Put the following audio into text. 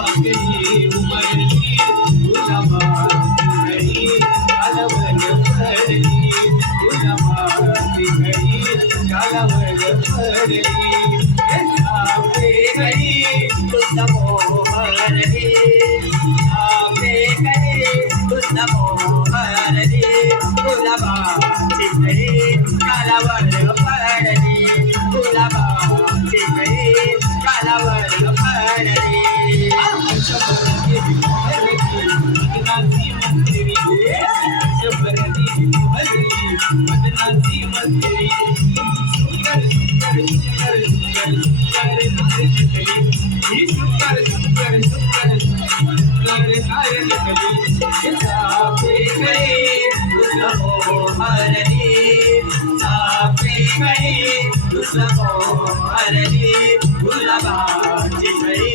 पाकळी उमलली गुलाबाची घडी कालवड पडली गुलाबाची घडी कालवड पडली सावे गई तुझ मोहरली सावे गई तुझ मोहरली गुलाबाची घडी कालवड पडली गुलाबाची घडी कालवड पडली मदनाची मंदिरी सुंदर सुंदर सुंदर सुंदर सुंदर सुंदर सुंदर सुंदर नारकली सापे गई तुझ मोहरली सापे गई तुझ मोहरली गुलाबाची घडी